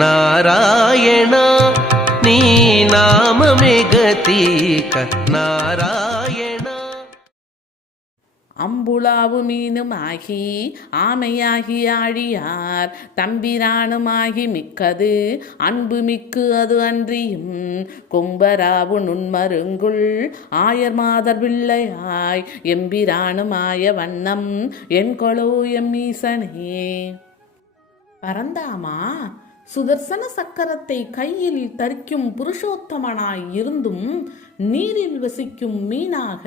నారాయణ నీ నామమే గతీక నారాయణ அம்புலாவு மீனுமாகி ஆமையாகி ஆழியார் தம்பிரானுமாகி மிக்கது அன்பு மிக்கு அது அன்றியும் கொம்பராவு நுண்மருங்குள் ஆயர் மாதர் பிள்ளையாய் எம்பிரானுமாய வண்ணம் என் கொலோ எம்மீசனே பரந்தாமா சுதர்சன சக்கரத்தை கையில் தரிக்கும் புருஷோத்தமனாய் இருந்தும் நீரில் வசிக்கும் மீனாக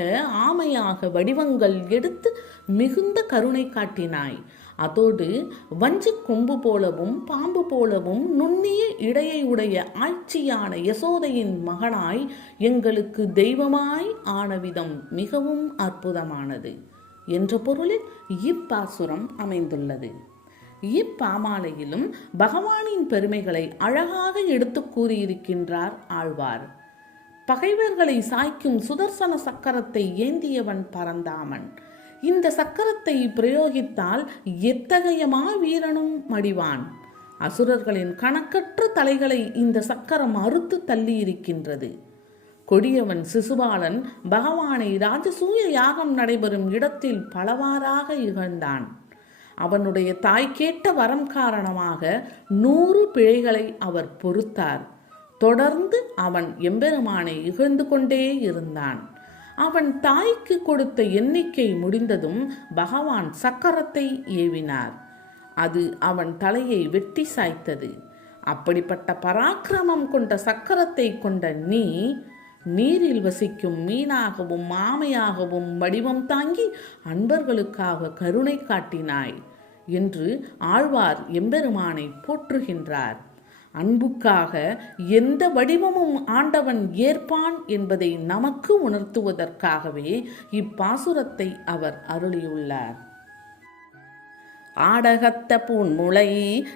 ஆமையாக வடிவங்கள் எடுத்து மிகுந்த கருணை காட்டினாய். அதோடு வஞ்சி கொம்பு போலவும் பாம்பு போலவும் நுண்ணிய இடையை உடைய ஆட்சியான யசோதையின் மகனாய் எங்களுக்கு தெய்வமாய் ஆன விதம் மிகவும் அற்புதமானது. என்ற பொருளில் இப்பாசுரம் அமைந்துள்ளது. இப்பாமாலையிலும் பகவானின் பெருமைகளை அழகாக எடுத்து கூறியிருக்கின்றார் ஆழ்வார். பகைவர்களை சாய்க்கும் சுதர்சன சக்கரத்தை ஏந்தியவன் பரந்தாமன். இந்த சக்கரத்தை பிரயோகித்தால் எத்தகைய மாவீரனும் மடிவான்? அசுரர்களின் கணக்கற்ற தலைகளை இந்த சக்கரம் அறுத்து தள்ளியிருக்கின்றது. கொடியவன் சிசுபாலன் பகவானை ராஜசூய யாகம் நடைபெறும் இடத்தில் பலவாறாக இகழ்ந்தான். அவனுடைய தாய் கேட்ட வரம் காரணமாக நூறு பிழைகளை அவர் பொறுத்தார். தொடர்ந்து அவன் எம்பெருமானை இகழ்ந்து கொண்டே இருந்தான். அவன் தாய்க்கு கொடுத்த எண்ணிக்கை முடிந்ததும் பகவான் சக்கரத்தை ஏவினார். அது அவன் தலையை வெட்டி சாய்த்தது. அப்படிப்பட்ட பராக்கிரமம் கொண்ட சக்கரத்தை கொண்ட நீ நீரில் வசிக்கும் மீனாகவும் மாமையாகவும் வடிவம் தாங்கி அன்பர்களுக்காக கருணை காட்டினாய் என்று ஆழ்வார் எம்பெருமானை போற்றுகின்றார். அன்புக்காக எந்த வடிவமும் ஆண்டவன் ஏற்பான் என்பதை நமக்கு உணர்த்துவதற்காகவே இப்பாசுரத்தை அவர் அருளியுள்ளார். ஆடகத்த பூன்முளை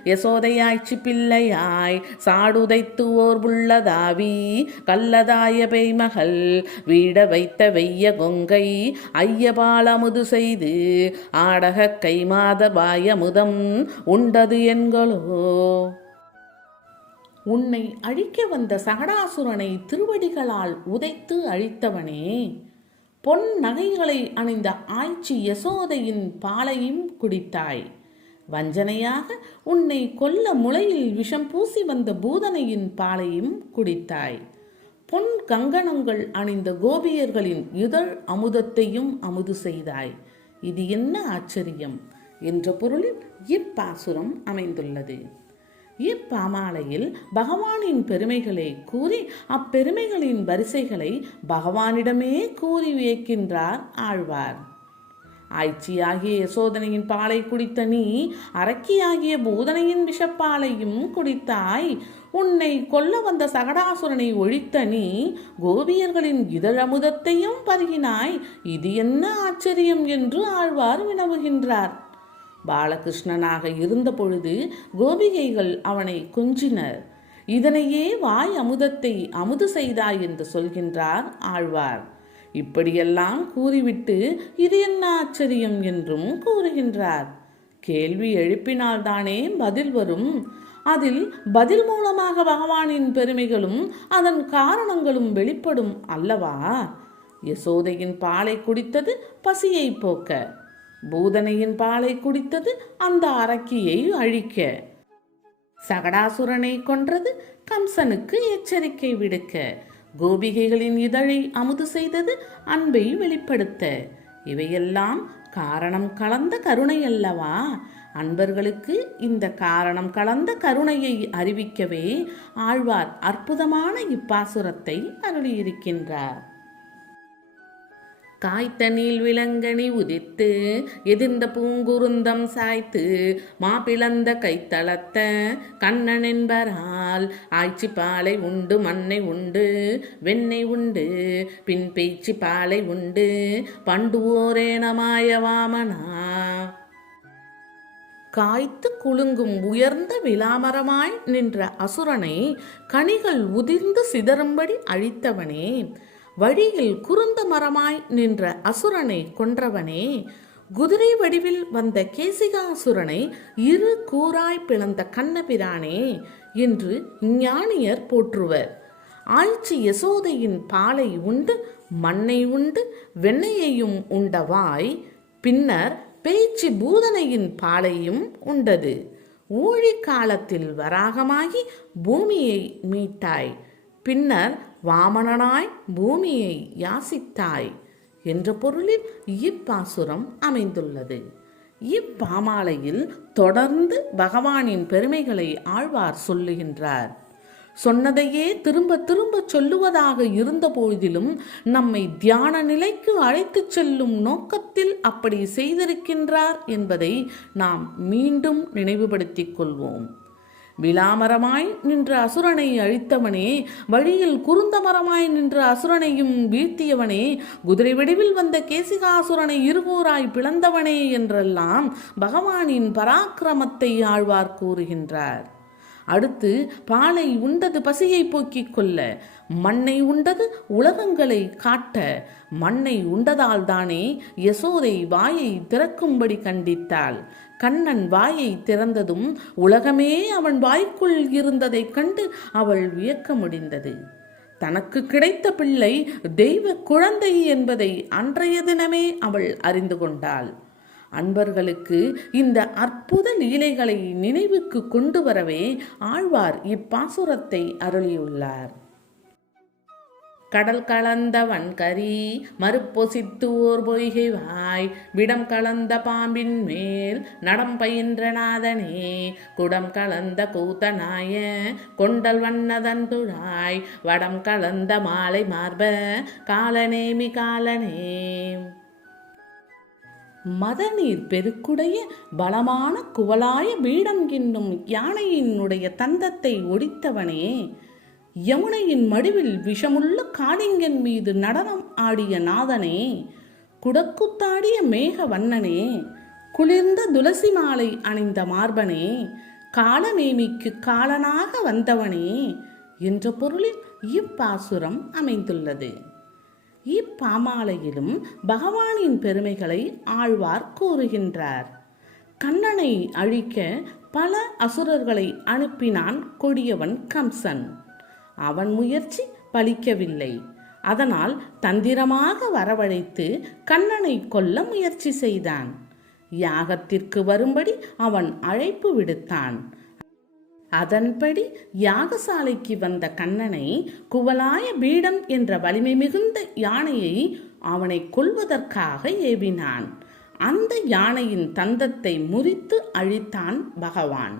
யசோதையாய்ச்சி பிள்ளையாய் சாடுதைத்து ஓர் புள்ளதாவி கல்லதாய பெய்மகள் வீட வைத்த வெய்ய கொங்கை ஐயபாலமுது செய்து ஆடக கைமாத வாயமுதம் உண்டது என்களோ? உன்னை அழிக்க வந்த சகடாசுரனை திருவடிகளால் உதைத்து அழித்தவனே பொன் நகைகளை அணிந்த ஆய்ச்சி யசோதையின் பாலையும் குடித்தாய். வஞ்சனையாக உன்னை கொல்ல முளையில் விஷம் பூசி வந்த பூதனையின் பாலையும் குடித்தாய். பொன் கங்கணங்கள் அணிந்த கோபியர்களின் இதழ் அமுதத்தையும் அமுது செய்தாய். இது என்ன ஆச்சரியம்? என்ற பொருளில் இப்பாசுரம் அமைந்துள்ளது. இப்பாமாலையில் பகவானின் பெருமைகளை கூறி அப்பெருமைகளின் வரிசைகளை பகவானிடமே கூறி வியக்கின்றார் ஆழ்வார். ஆய்ச்சியாகிய யசோதனையின் பாலை குடித்த நீ அரக்கியாகிய பூதனையின் விஷப்பாலையும் குடித்தாய். உன்னை கொல்ல வந்த சகடாசுரனை ஒழித்த நீ கோபியர்களின் இதழமுதத்தையும் பருகினாய். இது என்ன ஆச்சரியம் என்று ஆழ்வார் வினவுகின்றார். பாலகிருஷ்ணனாக இருந்த பொழுது கோபிகைகள் அவனை கொஞ்சினர். இதனையே வாய் அமுதத்தை அமுது செய்தாய் என்று சொல்கின்றார் ஆழ்வார். இப்படியெல்லாம் கூறிவிட்டு இது என்ன ஆச்சரியம் என்றும் கூறுகின்றார். கேள்வி எழுப்பினால்தானே பதில் வரும். அதில் பதில் மூலமாக பகவானின் பெருமைகளும் அதன் காரணங்களும் வெளிப்படும் அல்லவா? யசோதையின் பாலை குடித்தது பசியை போக்க. பூதனையின் பாலை குடித்தது அந்த அரக்கியை அழிக்க. சகடாசுரனை கொன்றது கம்சனுக்கு எச்சரிக்கை விடுக்க. கோபிகைகளின் இதழை அமுது செய்தது அன்பை வெளிப்படுத்த. இவையெல்லாம் காரணம் கலந்த கருணை அல்லவா அன்பர்களுக்கு இந்த காரணம் கலந்த கருணையை அறிவிக்கவே ஆழ்வார் அற்புதமான இப்பாசுரத்தை அருளியிருக்கின்றார். காய்த்தனில் விலங்கனி உதித்து எதிர்ந்த பூங்குருந்தம் சாய்த்து மாப்பிளந்த கைத்தளத்த கண்ணன் என்பரால் ஆய்ச்சி பாலை உண்டு மண்ணை உண்டு வெண்ணெய் உண்டு பின் பேச்சு பாலை உண்டு பண்டுவோரேனமாய வாமனா. காய்த்து குலுங்கும் உயர்ந்த விலாமரமாய் நின்ற அசுரனை கனிகள் உதிர்ந்து சிதறும்படி அழித்தவனே. வழியில் குறுந்த மரமாய் நின்ற அசுரனை கொன்றவனே குதிரை வடிவில் வந்த கேசிகாசுரனை இரு கூறாய் பிளந்த கண்ணபிரானே என்று ஞானியர் போற்றுவர். ஆய்ச்சி யசோதையின் பாலை உண்டு மண்ணை உண்டு வெண்ணையையும் உண்டவாய் பின்னர் பேச்சு பூதனையின் பாலையும் உண்டது. ஊழி காலத்தில் வராகமாகி பூமியை மீட்டாய். பின்னர் வாமணனாய் பூமியை யாசித்தாய் என்ற பொருளில் இப்பாசுரம் அமைந்துள்ளது. இப்பாமாலையில் தொடர்ந்து பகவானின் பெருமைகளை ஆழ்வார் சொல்லுகின்றார். சொன்னதையே திரும்ப திரும்ப சொல்லுவதாக இருந்த போதிலும் நம்மை தியான நிலைக்கு அழைத்துச் செல்லும் நோக்கத்தில் அப்படி செய்திருக்கின்றார் என்பதை நாம் மீண்டும் நினைவுபடுத்திக் கொள்வோம். விலாமரமாய் நின்ற அசுரனை அழித்தவனே வழியில் குறுந்த மரமாய் நின்ற அசுரனையும் வீழ்த்தியவனே குதிரை வடிவில் வந்த கேசிகாசுரனை இருகூறாய் பிளந்தவனே என்றெல்லாம் பகவானின் பராக்கிரமத்தை ஆழ்வார் கூறுகின்றார். அடுத்து பாலை உண்டது பசியை போக்கிக் கொள்ள மண்ணை உண்டது உலகங்களை காட்ட மண்ணை உண்டதால் தானே யசோதை வாயை திறக்கும்படி கண்டித்தாள். கண்ணன் வாயை திறந்ததும் உலகமே அவன் வாய்க்குள் இருந்ததைக் கண்டு அவள் வியக்க முடிந்தது. தனக்கு கிடைத்த பிள்ளை தெய்வ குழந்தை என்பதை அன்றைய தினமே அவள் அறிந்து கொண்டாள். அன்பர்களுக்கு இந்த அற்புத லீலைகளை நினைவுக்கு கொண்டு வரவே ஆழ்வார் இப்பாசுரத்தை அருளியுள்ளார். கடல் கலந்த வன்கரி மறுப்பொசித்து ஓர் பொய்கை வாய். விடம் கலந்த பாம்பின் மேல் நடம் பயின்ற நாதனே. குடம் கலந்த கூத்தனாய கொண்டல் வண்ணதன் துழாய். வடம் கலந்த மாலை மார்ப காலநேமி காலனே. மதநீர் பெருக்குடைய பலமான குவலாய பீடம் என்னும் யானையினுடைய தந்தத்தை ஒடித்தவனே. யமுனையின் மடுவில் விஷமுள்ள காளிங்கன் மீது நடனம் ஆடிய நாதனே குடக்குத்தாடிய மேக வண்ணனே குளிர்ந்த துளசி மாலை அணிந்த மார்பனே காலமேமிக்கு காலனாக வந்தவனே என்ற பொருளில் இப்பாசுரம் அமைந்துள்ளது. இப்பாமாலையிலும் பகவானின் பெருமைகளை ஆழ்வார் கூறுகின்றார். கண்ணனை அழிக்க பல அசுரர்களை அனுப்பினான் கொடியவன் கம்சன். அவன் முயற்சி பலிக்கவில்லை. அதனால் தந்திரமாக வரவழைத்து கண்ணனை கொல்ல முயற்சி செய்தான். யாகத்திற்கு வரும்படி அவன் அழைப்பு விடுத்தான். அதன்படி யாகசாலைக்கு வந்த கண்ணனை குவலாய பீடம் என்ற வலிமை மிகுந்த யானையை அவனை கொல்வதற்காக ஏவினான். அந்த யானையின் தந்தத்தை முறித்து அழித்தான் பகவான்.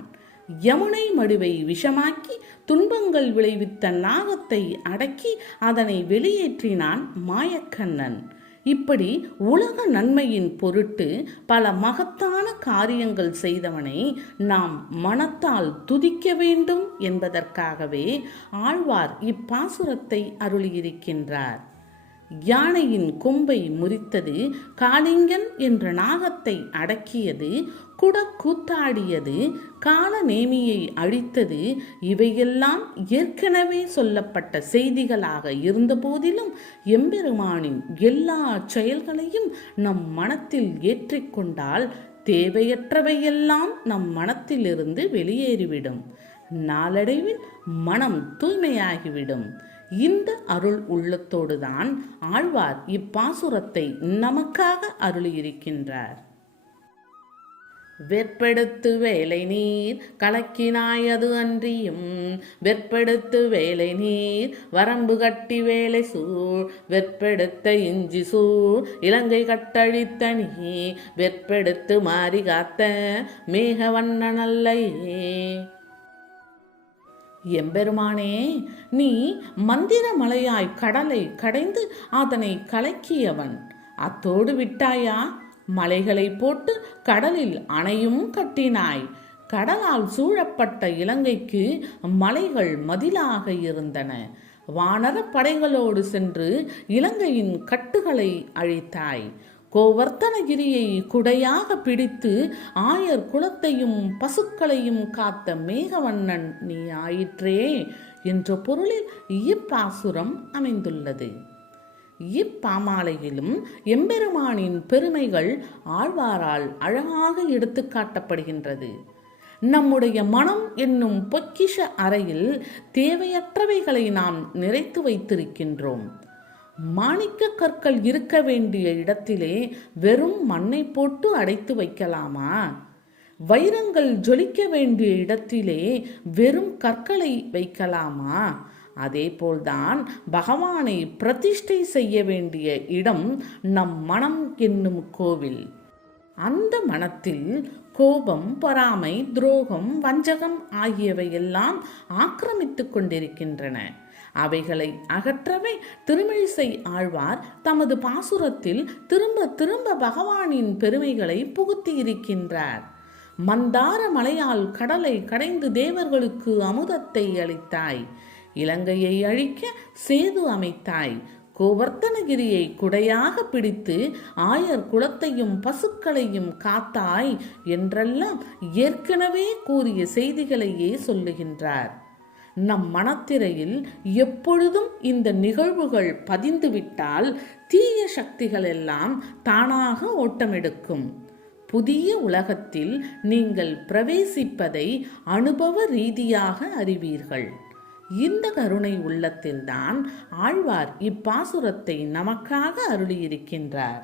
யமுனை மடுவை விஷமாக்கி துன்பங்கள் விளைவித்த நாகத்தை அடக்கி அதனை வெளியேற்றினான் மாயக்கண்ணன். இப்படி உலக நன்மையின் பொருட்டு பல மகத்தான காரியங்கள் செய்தவனை நாம் மனத்தால் துதிக்க வேண்டும் என்பதற்காகவே ஆழ்வார் இப்பாசுரத்தை அருளியிருக்கின்றார். யானையின் கொம்பை முறித்தது காளிங்கன் என்ற நாகத்தை அடக்கியது குடக்கூத்தாடியது காலநேமியை அழித்தது இவையெல்லாம் ஏற்கனவே சொல்லப்பட்ட செய்திகளாக இருந்தபோதிலும் எம்பெருமானின் எல்லா செயல்களையும் நம் மனத்தில் ஏற்றிக்கொண்டால் தேவையற்றவையெல்லாம் நம் மனத்திலிருந்து வெளியேறிவிடும். நாளடைவில் மனம் தூய்மையாகிவிடும். இந்த அருள் உள்ளத்தோடுதான் ஆழ்வார் இப்பாசுரத்தை நமக்காக அருளியிருக்கின்றார். வெற்பெடுத்து வேலை நீர் கலக்கினாயது அன்றியும். வெற்பெடுத்து வேலை நீர் வரம்பு கட்டி வேலை சூழ். வெற்பெடுத்த இஞ்சி சூழ் இலங்கை கட்டழித்த நீ வெற்பெடுத்து மாறி காத்த மேக வண்ண நல்லையே. எம்பெருமானே நீ மந்திர மலையாய் கடலை கடைந்து அதனை கலக்கியவன். அத்தோடு விட்டாயா? மலைகளை போட்டு கடலில் அணையும் கட்டினாய். கடலால் சூழப்பட்ட இலங்கைக்கு மலைகள் மதிலாக இருந்தன. வானர படைகளோடு சென்று இலங்கையின் கட்டுகளை அழித்தாய். கோவர்த்தனகிரியை குடையாக பிடித்து ஆயர் குலத்தையும் பசுக்களையும் காத்த மேகவண்ணன் நீ ஆயிற்றே என்ற பொருளில் இப்பாசுரம் அமைந்துள்ளது. இப்பாமாலையிலும் எம்பெருமானின் பெருமைகள் ஆழ்வாரால் அழகாக எடுத்து காட்டப்படுகின்றது. நம்முடைய மனம் என்னும் பொக்கிஷ அறையில் தேவையற்றவைகளை நாம் நிறைத்து வைத்திருக்கின்றோம். மாணிக்க கற்கள் இருக்க வேண்டிய இடத்திலே வெறும் மண்ணை போட்டு அடைத்து வைக்கலாமா? வைரங்கள் ஜொலிக்க வேண்டிய இடத்திலே வெறும் கற்களை வைக்கலாமா? அதேபோல்தான் பகவானை பிரதிஷ்டை செய்ய வேண்டிய இடம் நம் மனம் என்னும் கோவில். அந்த மனத்தில் கோபம் பொறாமை துரோகம் வஞ்சகம் ஆகியவை எல்லாம் ஆக்கிரமித்து கொண்டிருக்கின்றன. அவைகளை அகற்றவே திருமிழிசை ஆழ்வார் தமது பாசுரத்தில் திரும்ப திரும்ப பகவானின் பெருமைகளை புகுத்தியிருக்கின்றார். மந்தார மலையால் கடலை கடைந்து தேவர்களுக்கு அமுதத்தை அளித்தாய். இலங்கையை அழிக்க சேது அமைத்தாய். கோவர்த்தனகிரியை குடையாக பிடித்து ஆயர் குலத்தையும் பசுக்களையும் காத்தாய் என்றெல்லாம் ஏற்கனவே கூறிய செய்திகளையே சொல்லுகின்றார். நம் மனத்திரையில் எப்பொழுதும் இந்த நிகழ்வுகள் பதிந்துவிட்டால் தீய சக்திகள் எல்லாம் தானாக ஓட்டமெடுக்கும். புதிய உலகத்தில் நீங்கள் பிரவேசிப்பதை அனுபவ ரீதியாக அறிவீர்கள். இந்த கருணை உள்ளத்தில்தான் ஆழ்வார் இப்பாசுரத்தை நமக்காக அருளியிருக்கின்றார்.